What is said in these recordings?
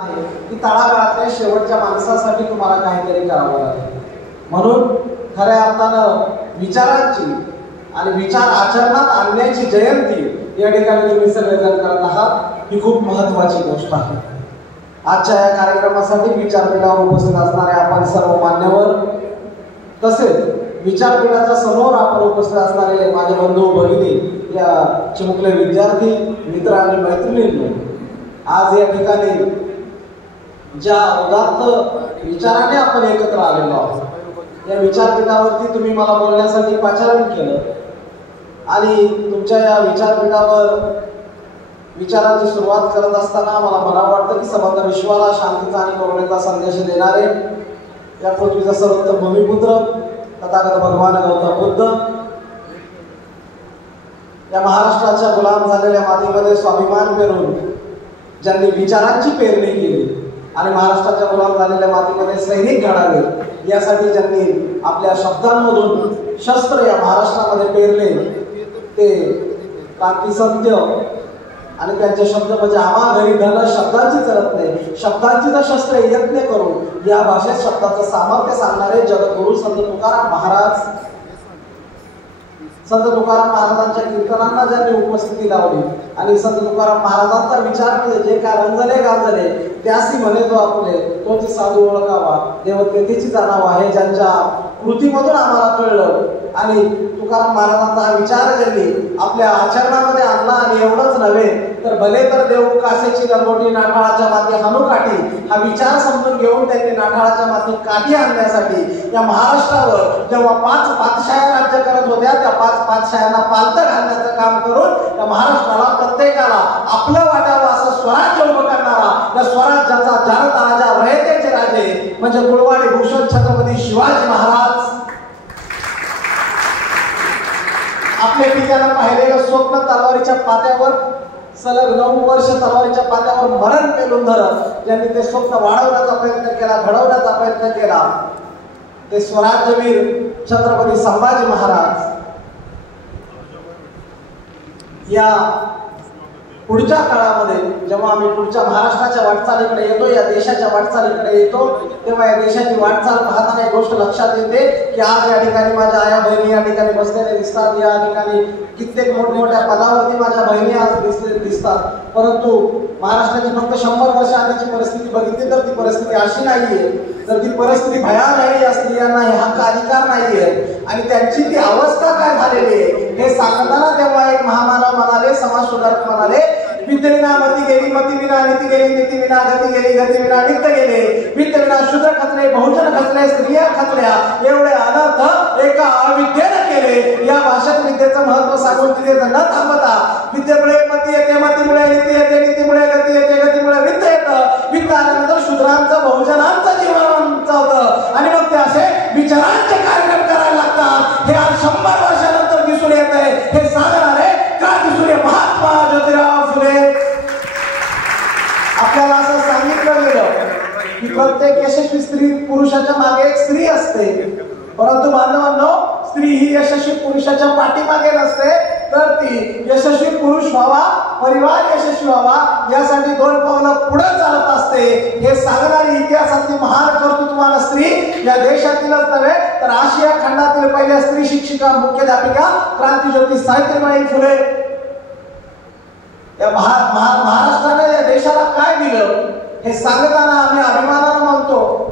की तळागाळातल्या शेवटच्या माणसासाठी तुम्हाला काहीतरी करावं लागेल. म्हणून खऱ्या अर्थानं विचारांची आणि विचार आचरणात आणण्याची जयंती या ठिकाणी तुम्ही सगळेजण करत आहात, ही खूप महत्त्वाची गोष्ट आहे. आजच्या या कार्यक्रमासाठी विचारपीठावर उपस्थित असणारे आपण सर्व मान्यवर, तसेच विचारपीठाच्या समोर आपण उपस्थित असणारे माझे बंधू भगिनी, या चिमुकले विद्यार्थी मित्र आणि मैत्रिणींनो, आज या ठिकाणी ज्या उदात्त विचाराने आपण एकत्र आलेलो आहोत, या विचारपीठावरती तुम्ही मला बोलण्यासाठी पाचारण केलं आणि तुमच्या या विचारपीठावर विचारांची सुरुवात करत असताना मला म्हणावं वाटतं की समग्र विश्वाला शांतीचा आणि करुणेचा संदेश देणारे या पृथ्वीचा सर्वोत्तम भूमिपुत्र तथागत भगवान गौतम बुद्ध या महाराष्ट्राच्या गुलाम झालेल्या मातीमध्ये स्वाभिमान पेरून ज्यांनी विचारांची पेरणी केली आणि महाराष्ट्राच्या गुलाम झालेल्या मातीमध्ये सैनिक घडावे, यासाठी ज्यांनी आपल्या शब्दांमधून शस्त्र या महाराष्ट्रामध्ये पेरले, ते क्रांती सत्य आणि त्यांचे शब्द म्हणजे आम्हा घरी धन शब्दांची चलत नाही, शब्दांची तर शस्त्र यत्न करून या भाषेत शब्दाचं सामर्थ्य सांगणारे जगद्गुरु संत तुकाराम महाराज, संत तुकाराम महाराजांच्या कीर्तनांना ज्यांनी उपस्थिती लावली आणि संत तुकाराम महाराजांचा विचार म्हणजे जे काय रंजले गांजले त्यासी म्हणे तो आपले तोची साधू ओळखावा देव तेथेची जाणावा, हे ज्यांच्या कृतीमधून आम्हाला कळलं. आणि तुकाराम महाराजांचा हा विचार ज्यांनी आपल्या आचरणामध्ये आणला आणि एवढंच नव्हे तर भले तर देव कासेची लंगोटी नाठाळाच्या माती हाणू काठी, हा विचार समजून घेऊन त्यांनी नाठाळाच्या माती काठी आणण्यासाठी या महाराष्ट्रावर जेव्हा 5 पातशाया राज्य करत होत्या, त्या 5 पातशायांना पालतं घालण्याचं काम करून या महाराष्ट्राला प्रत्येकाला आपलं वाटावं असं स्वराज्य उभं करणारा, या स्वराज्याचा जनता राजा रयतेचे राजे म्हणजे कुळवाडी भूषण छत्रपती शिवाजी महाराज, आपल्या पित्याला पाहिलेलं स्वप्न तलवारीच्या पात्यावर सलग 9 वर्ष तलवारीच्या पात्यावर मरण पेलून धरत ज्यांनी ते स्वप्न वाढवण्याचा प्रयत्न केला, घडवण्याचा प्रयत्न केला, ते स्वराज्यवीर छत्रपती संभाजी महाराज या पुढच्या काळामध्ये जेव्हा आम्ही पुढच्या महाराष्ट्राच्या वाटचालीकडे येतो, या देशाच्या वाटचालीकडे येतो, तेव्हा या देशाची वाटचाल पाहताना एक गोष्ट लक्षात येते की आज या ठिकाणी माझ्या आया बहिणी या ठिकाणी बसलेल्या दिसतात, या ठिकाणी कित्येक मोठमोठ्या पदावरती माझ्या बहिणी आज दिसतात, परंतु महाराष्ट्राची फक्त 100 वर्ष आधीची परिस्थिती बघितली तर ती परिस्थिती अशी नाहीये, तर ती परिस्थिती भयानक आहे. या स्त्रियांना हे हक्क अधिकार नाहीये आणि त्यांची ती अवस्था काय झालेली आहे हे सांगताना तेव्हा एक महामानव म्हणाले, समाज सुधारक म्हणाले, वित्त विना मती गेली, मती विना नीती गेली, नीती विना गती गेली, गती विना वित्त गेले, वित्त विना शूद्र खचले, बहुजन खचले, स्त्रिया खचल्या, एवढे अनर्थ एका अविद्येने केले. या भाषेत विद्येचं महत्व सांगून तिथे न थांबता विद्येमुळे मती येते, मतीमुळे नीती येते, नीतीमुळे गती येते, गतीमुळे वित्त येतं, वित्त आल्यानंतर शूद्रांचं बहुजनांचं जीवन चालतं आणि मग ते असे विचारांचे कार्यक्रम करायला लागतात. हे आज 100 वर्षानंतर दिसून येत आहे. हे सांगणारे क्रांतीसूर्य महात्मा ज्योतिराव फुले. आपल्याला असं सांगितलं गेलं की प्रत्येक यशस्वी स्त्री पुरुषाच्या मागे एक स्त्री असते, परंतु बांधवांनो, स्त्री ही यशस्वी पुरुषाच्या पाठीमागे नसते, तर ती यशस्वी पुरुष व्हावा, परिवार यशस्वी व्हावा यासाठी 2 पावलं पुढे चालत असते. हे सांगणारी इतिहासातली महान कर्तृत्ववान स्त्री या देशातीलच नव्हे तर आशिया खंडातील पहिल्या स्त्री शिक्षिका मुख्याध्यापिका क्रांतीज्योती सावित्रीबाई फुले. या महाराष्ट्राने या देशाला काय दिलं हे सांगताना आम्ही अभिमानाने म्हणतो,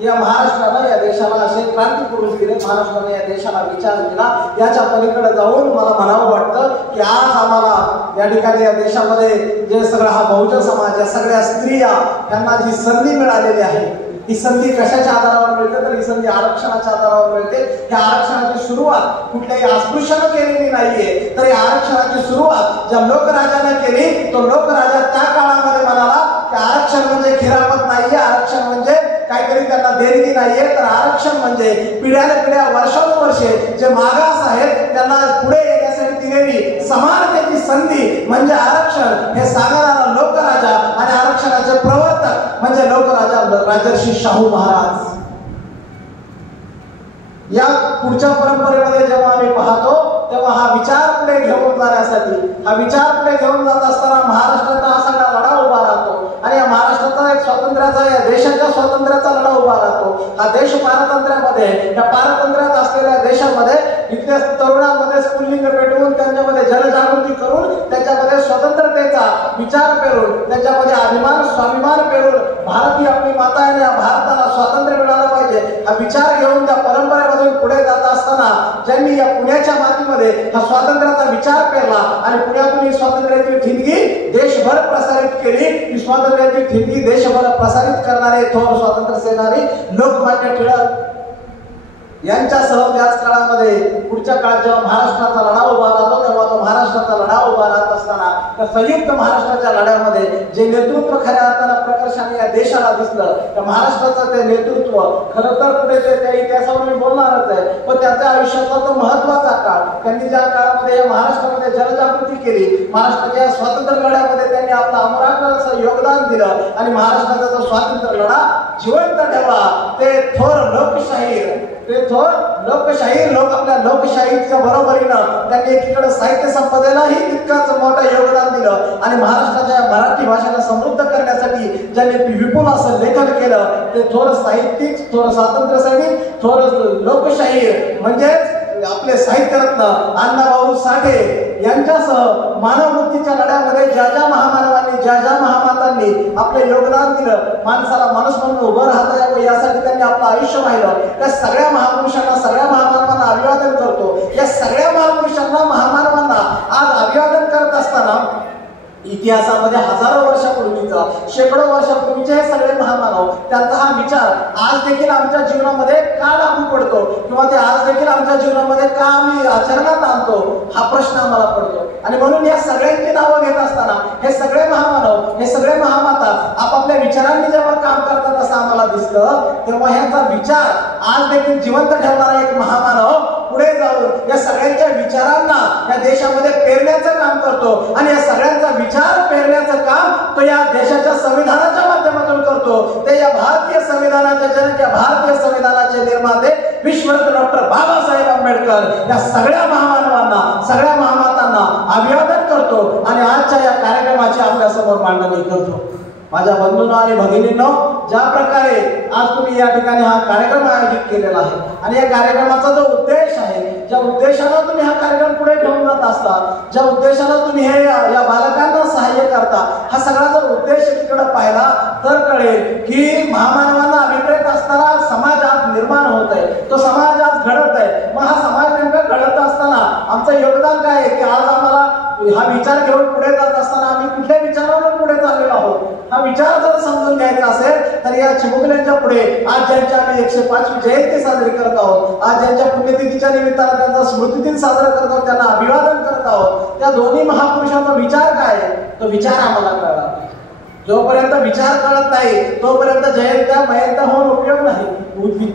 या महाराष्ट्रानं या देशाला असे क्रांती पुरुष दिले, महाराष्ट्राने या देशाला विचार दिला. याच्या पलीकडे जाऊन मला म्हणावं वाटतं की आज आम्हाला या ठिकाणी या देशामध्ये जे सगळा हा बहुजन समाज, या सगळ्या स्त्रिया यांना जी संधी मिळालेली आहे, ही संधी कशाच्या आधारावर मिळते तर ही संधी आरक्षणाच्या आधारावर मिळते. या आरक्षणाची सुरुवात कुठल्याही अस्पृश्यानं केलेली नाहीये, तर या आरक्षणाची सुरुवात ज्या लोकराजाने केली, तो लोकराजा त्या काळामध्ये म्हणाला की आरक्षण म्हणजे खिरापत नाहीये, आरक्षण म्हणजे काहीतरी त्यांना देणगी नाहीये, तर आरक्षण म्हणजे पिढ्यानपिढ्या वर्षानुवर्षे जे मागास आहेत त्यांना पुढे येण्यासाठी दिलेली समानतेची संधी म्हणजे आरक्षण. हे सांगणारा लोकराजा आणि आरक्षणाचे प्रवर्तक म्हणजे लोकराजा राजर्षी शाहू महाराज. या पुढच्या परंपरेमध्ये जेव्हा आम्ही पाहतो तेव्हा हा विचार पुढे घेऊन जाण्यासाठी, हा विचार पुढे घेऊन जात असताना महाराष्ट्राचा हा सगळा लढा उभा राहतो आणि या महाराष्ट्राचा एक स्वातंत्र्याचा, या देशाच्या स्वातंत्र्याचा लढा उभा राहतो. हा देश पारतंत्र्यामध्ये, या पारतंत्र्यात असलेल्या देशामध्ये इथल्या तरुणांमध्ये स्फुल्लिंग पेटवून त्यांच्यामध्ये जनजागृती करून त्याच्यामध्ये स्वतंत्रतेचा विचार पेरून त्याच्यामध्ये अभिमान स्वाभिमान पेरून भारत ही आपली माता आहे, या भारताला स्वातंत्र्य मिळालं पाहिजे हा विचार घेऊन त्या परंपरेमधून पुढे जात असताना ज्यांनी या पुण्याच्या मातीमध्ये हा स्वातंत्र्याचा विचार पेरला आणि पुण्यातून ही स्वातंत्र्याची ठिणगी देशभर प्रसारित केली. ही स्वातंत्र्याची ठिणगी देशभर प्रसारित करणारे थोर स्वातंत्र्य सेनानी लोकमान्य टिळक यांच्यासह त्याच काळामध्ये पुढच्या काळात जेव्हा महाराष्ट्राचा लढा उभा राहतो तेव्हा तो महाराष्ट्राचा लढा उभा राहत असताना त्या संयुक्त महाराष्ट्राच्या लढ्यामध्ये जे नेतृत्व खऱ्या अर्थानं प्रकर्षाने या देशाला दिसलं त्या महाराष्ट्राचं ते नेतृत्व खरं तर पुढे त्या इतिहासावर मी बोलणारच आहे, पण त्याच्या आयुष्यातला तो महत्वाचा काळ त्यांनी ज्या काळामध्ये या महाराष्ट्रामध्ये जनजागृती केली, महाराष्ट्राच्या स्वातंत्र्य लढ्यामध्ये त्यांनी आपलं अमरावती योगदान दिलं आणि महाराष्ट्राचा तो स्वातंत्र्य लढा जिवंत ठेवला. ते थोर लोकशाहीर, ते थोर लोकशाहीर लोक आपल्या लोकशाहीच्या बरोबरीनं त्यांनी एकीकडे साहित्य संपदेलाही तितकंच मोठं योगदान दिलं आणि महाराष्ट्राच्या मराठी भाषेला समृद्ध करण्यासाठी ज्यांनी विपुल असं लेखन केलं ते थोर साहित्यिक, थोर स्वातंत्र्य सैनिक, थोर लोकशाहीर म्हणजेच आपले साहित्यरत्न अण्णाभाऊ साठे यांच्यासह मानवमुक्तीच्या लढ्यामध्ये ज्या ज्या महामानवांनी ज्या ज्या महामातांनी आपले योगदान दिलं, माणसाला माणूस म्हणून उभं राहता यावं यासाठी त्यांनी आपलं आयुष्य वाहिलं, त्या सगळ्या महापुरुषांना सगळ्या महामानवांना अभिवादन करतो. या सगळ्या महापुरुषांना महामानवांना आज अभिवादन करत असताना इतिहासामध्ये हजारो वर्षापूर्वीचा शेकडो वर्षापूर्वीचे हे सगळे महामानव त्यांचा हा विचार आज देखील आमच्या जीवनामध्ये का लागू पडतो किंवा ते आज देखील आमच्या जीवनामध्ये का आम्ही आचरणात आणतो हा प्रश्न आम्हाला पडतो. आणि म्हणून या सगळ्यांची नावं घेत असताना हे सगळे महामानव, हे सगळे महामाता आपापल्या विचारांनी जेव्हा काम करतात असं आम्हाला दिसतं तेव्हा ह्यांचा विचार आज देखील जिवंत ठेवणारा एक महामानव पुढे जाऊन या सगळ्यांच्या विचारांना या देशामध्ये पेरण्याचं काम करतो आणि या सगळ्यांचा विचार पेरण्याचं काम तो या देशाच्या संविधानाच्या माध्यमातून करतो. ते या भारतीय संविधानाचे जनक, या भारतीय संविधानाचे निर्माते विश्वरत्न डॉक्टर बाबासाहेब आंबेडकर या सगळ्या महामानवांना, सगळ्या महामातांना अभिवादन करतो आणि आजच्या या कार्यक्रमाची आपल्या समोर मांडणी करतो. माझ्या बंधूंनो आणि भगिनींनो, ज्या प्रकारे आज तुम्ही या ठिकाणी हा कार्यक्रम आयोजित केलेला आहे आणि या कार्यक्रमाचा जो उद्देश आहे, ज्या उद्देशानं तुम्ही हा कार्यक्रम पुढे घेऊन जात असता, ज्या उद्देशानं तुम्ही हे या बालकांना सहाय्य करता, हा सगळा जर उद्देश तिकडे पाहिला तर कळेल की महामानवांना अभिप्रेत असताना समाज आज निर्माण होत आहे, तो समाज आज घडत आहे. मग हा समाज नेमका घडत असताना आमचं योगदान काय आहे की आज आम्हाला हा विचार घेऊन पुढे जात असताना आम्ही कुठल्या विचारावर पुढे चाललेलो आहोत हा विचार जर समजून घ्यायचा असेल तर या चिमुकल्यांच्या पुढे आज ज्यांची आम्ही 105वी जयंती साजरी करत आहोत, आज ज्यांच्या पुण्यतिथीच्या निमित्तानं त्यांचा स्मृतिदिन साजरा करत आहोत, त्यांना अभिवादन करत आहोत, त्या दोन्ही महापुरुषांचा विचार काय आहे तो विचार आम्हाला कळला. जोपर्यंत विचार कळत नाही तोपर्यंत जयंत्या मयंत्या होऊन उपयोग नाही.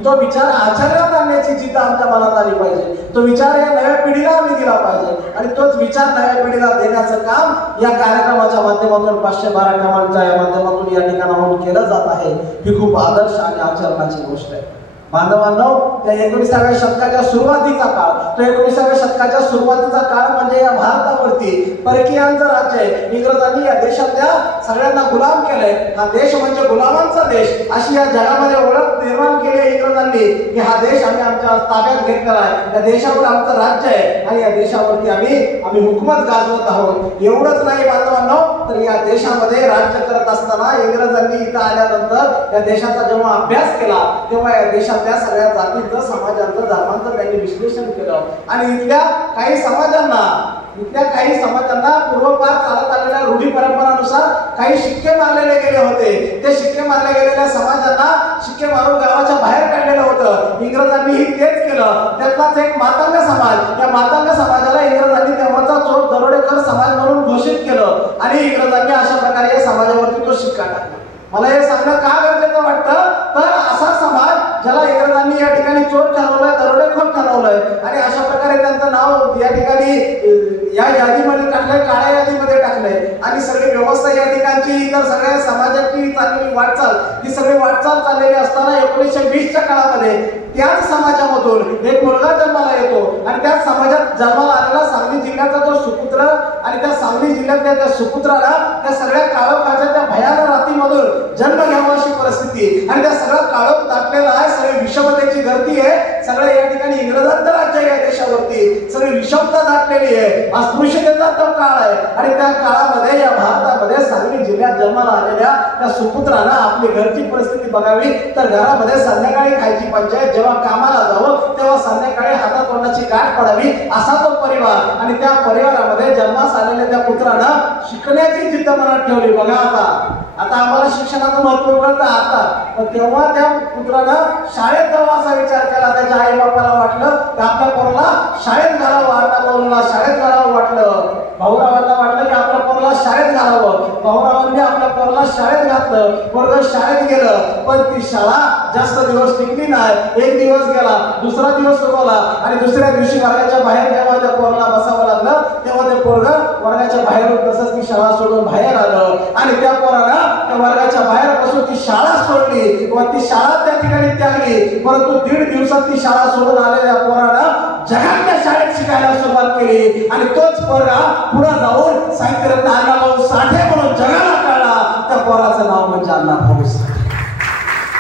तो विचार आचरणात आणण्याची जिद्द आमच्या मनात आली पाहिजे. तो विचार या नव्या पिढीला आम्ही दिला पाहिजे आणि तोच विचार नव्या पिढीला देण्याचं काम या कार्यक्रमाच्या माध्यमातून 512 कमांडच्या या माध्यमातून या ठिकाणाहून केलं जात आहे. ही खूप आदर्श आणि आचरणाची गोष्ट आहे. बांधवांनो, त्या 19व्या शतकाच्या सुरुवातीचा काळ, तो 19व्या शतकाच्या सुरुवातीचा काळ म्हणजे या भारतावरती परकीयांचं राज्य आहे. इंग्रजांनी या देशातल्या सगळ्यांना गुलाम केलंय. हा देश म्हणजे गुलामांचा देश अशी या जगामध्ये ओळख निर्माण केली आहे इंग्रजांनी की हा देश आम्ही आमच्या ताब्यात घेतलेला आहे, या देशावर आमचं राज्य आहे आणि या देशावरती आम्ही हुकूमत गाजवत आहोत. एवढंच नाही बांधवांनो, तर या देशामध्ये राज्य करत असताना इंग्रजांनी इथं आल्यानंतर या देशाचा जेव्हा अभ्यास केला तेव्हा या देशातल्या सगळ्या जातींचं, समाजांचं, धर्मांचं त्यांनी विश्लेषण केलं आणि इथल्या काही समाजांना पूर्वपार चालत आलेल्या रूढी परंपरानुसार काही शिक्के मारलेले गेले होते. ते शिक्के मारले गेलेल्या समाजांना शिक्के मारून गावाच्या बाहेर काढलेलं होतं. इंग्रजांनीही तेच केलं. त्यातलाच एक मातंग समाज, या मातंग समाजाला इंग्रजांनी तेव्हाचा चोर दरोडेखोर समाज म्हणून घोषित केलं आणि इंग्रजांनी अशा प्रकारे या समाजावरती तो शिक्का टाकला. मला हे सांगणं का गरजेचं वाटतं, तर असा समाज ज्याला इंग्रजांनी या ठिकाणी चोर ठरवलंय, दरोडेखोर ठरवलंय आणि अशा प्रकारे त्यांचं नाव या ठिकाणी या यादीमध्ये टाकलंय, काळ्या यादीमध्ये टाकलंय चाललंय आणि सगळी व्यवस्था या ठिकाणची तर सगळ्या समाजाची चाललेली वाटचाल ही सगळी वाटचाल चाललेली असताना 1920च्या काळामध्ये त्याच समाजामधून एक मुलगा जन्माला येतो आणि त्याच समाजात जन्माला आलेला सांगली जिल्ह्याचा तो सुपुत्र आणि त्या सांगली जिल्ह्यातल्या त्या सुपुत्राला त्या सगळ्या काळोखाच्या त्या भयानक रात्रीमधून जन्म घ्यावा अशी परिस्थिती आणि त्या सगळं काळोख दाटलेला आहे. सगळी विषमतेची गर्दी आहे. सगळं या ठिकाणी इंग्रजांचं राज्य आहे या देशावरती. सगळी विषमता दाटलेली आहे. अस्पृश्यतेचा तो काळ आहे आणि त्या काळामध्ये या भारतामध्ये सांगली जिल्ह्यात जन्माला आलेल्या त्या सुपुत्रानं आपली घरची परिस्थिती बघावी तर घरामध्ये संध्याकाळी खायची पंचायत, जेव्हा कामाला जावं तेव्हा संध्याकाळी हातातोंडाची गाठ पडावी असा तो परिवार आणि त्या परिवारामध्ये जन्मास आलेल्या त्या पुत्रानं शिकण्याची जिद्द मनात ठेवली. बघा आता आम्हाला शिक्षणाचं महत्व कळतं आता, पण तेव्हा त्या पुत्रानं शाळेत जावं असा विचार केला. त्याच्या आई बापाला वाटलं की आपल्या पोराला शाळेत घालावं, अण्णाभाऊला शाळेत घालावं वाटलं, भाऊरावांना वाटलं की आपल्या पोराला शाळेत घालावं. भाऊरावांनी आपल्या पोराला शाळेत घातलं, पोरगं शाळेत गेलं, पण ती शाळा जास्त दिवस टिकली नाही. एक दिवस गेला, दुसरा दिवस उगवला आणि दुसऱ्या दिवशी वर्गाच्या बाहेर जेव्हा त्या पोराला बसावं लागलं तेव्हा ते पोरगं वर्गाच्या बाहेरून तसंच ती शाळा सोडून बाहेर आलं आणि त्या पोरानं त्या वर्गाच्या बाहेर बसून ती शाळा सोडली व ती शाळा त्या ठिकाणी त्यागली. परंतु 1.5 दिवसात ती शाळा सोडून आलेल्या पोरानं जगातल्या शाळेत शिकायला सुरुवात केली आणि तोच पोरगा पुढे जाऊन साहित्यरत्न अण्णाभाऊ साठे म्हणून जगाला कळला. त्या पोराचं नाव म्हणजे अण्णाभाऊ साठे.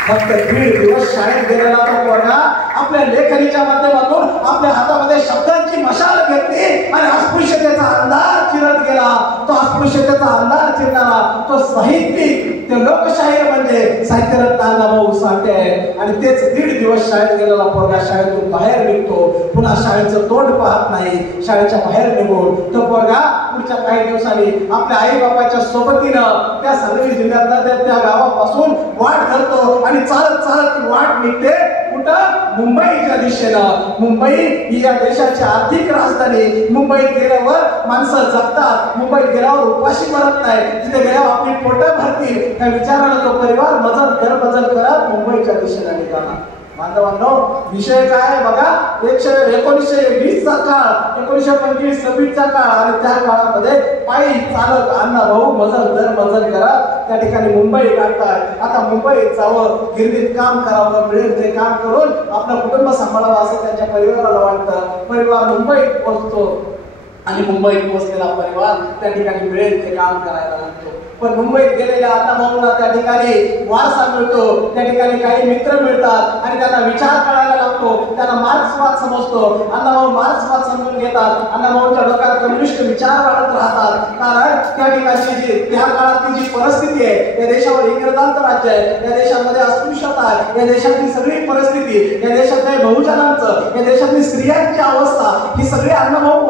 फक्त 1.5 दिवस शाळेत गेलेला तो पोरगा आपल्या लेखणीच्या माध्यमातून आपल्या हातामध्ये शब्दांची मशाल घेतली आणि अस्पृश्यतेचा अंधार चिरत गेला. तो अस्पृश्यतेचा अंधार चिरणारा तो साहित्यिक, ते लोकशाहीर म्हणजे साहित्यरत्न अण्णाभाऊ साठे आहे. आणि तेच 1.5 दिवस शाळेत गेलेला पोरगा शाळेतून बाहेर निघतो, पुन्हा शाळेचं तोंड पाहत नाही. शाळेच्या बाहेर निघून तो पोरगा पुढच्या काही दिवसांनी आपल्या आई बापाच्या सोबतीनं त्या सांगली जिल्ह्यातल्या त्या गावापासून वाट धरतो आणि चालत चालत ती वाट निघते कुठं? मुंबईच्या दिशेनं. मुंबई ही या देशाची आर्थिक राजधानी. मुंबईत गेल्यावर माणसं जगतात, मुंबईत गेल्यावर उपाशी मरत नाही, तिथे गेल्यावर आपली पोटं भरतील त्या विचारानं तो परिवार बदल करत मुंबईच्या दिशेने निघाला. बांधवांनो, विषय काय आहे बघा, 1920चा काळ, 1925-26चा काळ आणि त्या काळामध्ये पायी चालत अण्णाभाऊ मजल करत त्या ठिकाणी मुंबई गाठतात. आता मुंबईत जावं, गिरणीत काम करावं, मिळेल ते काम करून आपलं कुटुंब सांभाळावं असं त्यांच्या परिवाराला वाटतं. परिवार मुंबईत पोहोचतो आणि मुंबईत पोहोचलेला परिवार त्या ठिकाणी मिळेल ते काम करायला लागतो. पण मुंबईत गेलेल्या अण्णाभाऊला त्या ठिकाणी वारसा मिळतो, त्या ठिकाणी काही मित्र मिळतात आणि त्यांना विचार कळायला लागतो, त्यांना मार्क्सवाद समजतो. अण्णाभाऊ मार्क्सवाद समजून घेतात. अण्णाभाऊच्या डोक्यात कम्युनिस्ट विचार वाढत राहतात. कारण त्या ठिकाणची जी त्या काळातली जी परिस्थिती आहे, या देशावर इंग्रजांचं राज्य आहे, या देशामध्ये अस्पृश्यता आहे, या देशातली सगळी परिस्थिती, या देशातल्या बहुजनांचं, या देशातली स्त्रियांची अवस्था ही सगळी अण्णाभाऊ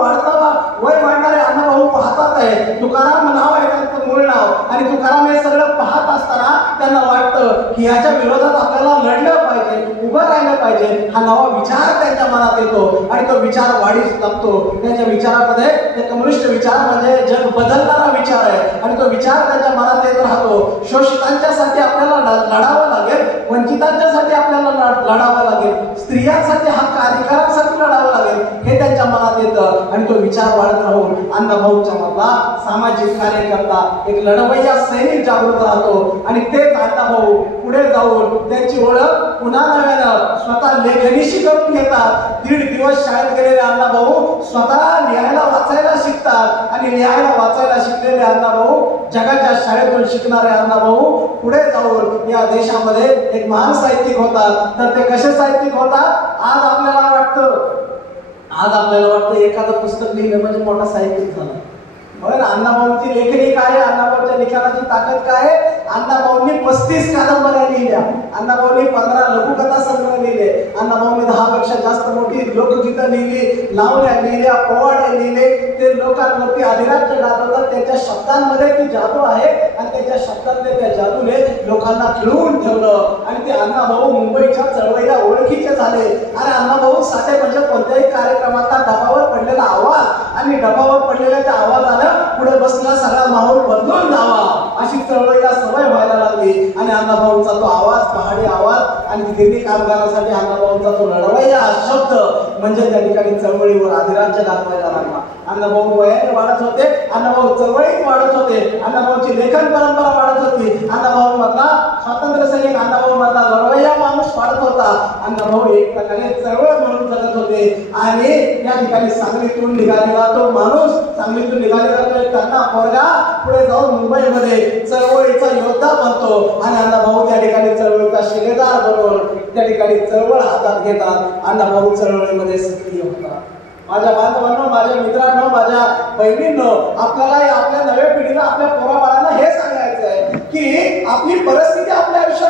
वय वाढणारे अण्णाभाऊ पाहतात आहे. तुकाराम नाव आहे त्यांचं मूळ नाव आणि तुकाराम हे सगळं पाहत असताना त्यांना वाटतं की याच्या विरोधात आपल्याला लढलं पाहिजे, उभं राहिलं पाहिजे. हा नवा विचार त्यांच्या मनात येतो आणि तो विचार वाढीस लागतो. त्यांच्या विचारामध्ये ते कम्युनिस्ट विचार म्हणजे जग बदलणारा विचार आहे आणि तो विचार त्यांच्या मनात येत राहतो. शोषितांच्यासाठी आपल्याला लढावं लागेल, वंचितांच्यासाठी आपल्याला लढावं लागेल, स्त्रियांसाठी हक्क अधिकारांसाठी लढावं लागेल हे त्यांच्या मनात येतं आणि तो विचार वाढत राहून अण्णाभाऊच्या मधला सामाजिक कार्यकर्ता एक लढवय्या सैनिक जागृत राहतो आणि तेच अण्णाभाऊ पुढे जाऊन त्यांची ओळख पुन्हा नव्यानं स्वतः लेखनीशी करून घेतात. 1.5 दिवस शाळेत गेलेले अण्णाभाऊ स्वतः लिहायला वाचायला शिकतात आणि लिहायला वाचायला शिकलेले अण्णाभाऊ जगाच्या शाळेतून शिकणारे अण्णाभाऊ पुढे जाऊन या देशामध्ये एक महान साहित्यिक होतात. तर ते कसे साहित्यिक होतात? आज आपल्याला वाटतं एखादं पुस्तक लिहिलं म्हणजे मोठा साहित्यिक झाला. बघा अण्णाभाऊची लेखनी काय आहे, अण्णाभाऊच्या लिखाणाची ताकद काय आहे. अण्णाभाऊंनी 35 कादंबऱ्या लिहिल्या, अण्णाभाऊंनी 15 लघुकथा संग्रह लिहिले, अण्णाभाऊंनी 10 पेक्षा जास्त मोठी लोकगीतं लिहिली, लावण्या लिहिल्या, पोवाडे लिहिले. ते लोकांवरती अधिराज्य गाजवतात. त्यांच्या शब्दांमध्ये ती जादू आहे आणि त्यांच्या शब्दांमध्ये त्या जादूने लोकांना खिळवून ठेवलं आणि ते अण्णाभाऊ मुंबईच्या चळवळीला ओळखीचे झाले. आणि अण्णाभाऊ साठे म्हणजे कोणत्याही कार्यक्रमाचा डबावर पडलेला आवाज आणि डबावर पडलेल्या त्या आवाजानं पुढे बसलेला सगळा माहोल बदलून जावा अशी चळवळीला सवय व्हायला लागली आणि अण्णाभाऊंचा तो आवाज, पहाडी आवाज आणि गिरणी कामगारांसाठी अण्णाभाऊंचा तो लढवय्या शब्द म्हणजे त्या ठिकाणी चळवळीवर अधिराज्य गाजवायला लागला. अण्णाभाऊ वयाने वाढत होते, अण्णाभाऊ चळवळीत वाढत होते, अण्णाभाऊची लेखन परंपरा वाढत होती, अण्णाभाऊ मधला स्वातंत्र्य सैनिक, अण्णाभाऊ मधला लढवय्या माणूस वाढत होता. अण्णाभाऊ एक प्रकारे चळवळ म्हणून जगत होते आणि या ठिकाणी सांगलीतून निघालेला तो माणूस, सांगलीतून निघालेला तो एक तरुण पोरगा पुढे जाऊन मुंबईमध्ये चळवळीचा योद्धा बनतो आणि अण्णाभाऊ त्या ठिकाणी चळवळीचा शिलेदार बनवून त्या ठिकाणी चळवळ हातात घेतात. अण्णाभाऊ चळवळीमध्ये सक्रिय होतात. माझ्या बांधवांनो, माझ्या मित्रांनो, माझ्या बहिणींनो, आपल्याला आपल्या नव्या पिढीला, आपल्या पोराबाळांना हे सांगायचं आहे की आपली परिस्थिती आपल्या आयुष्यात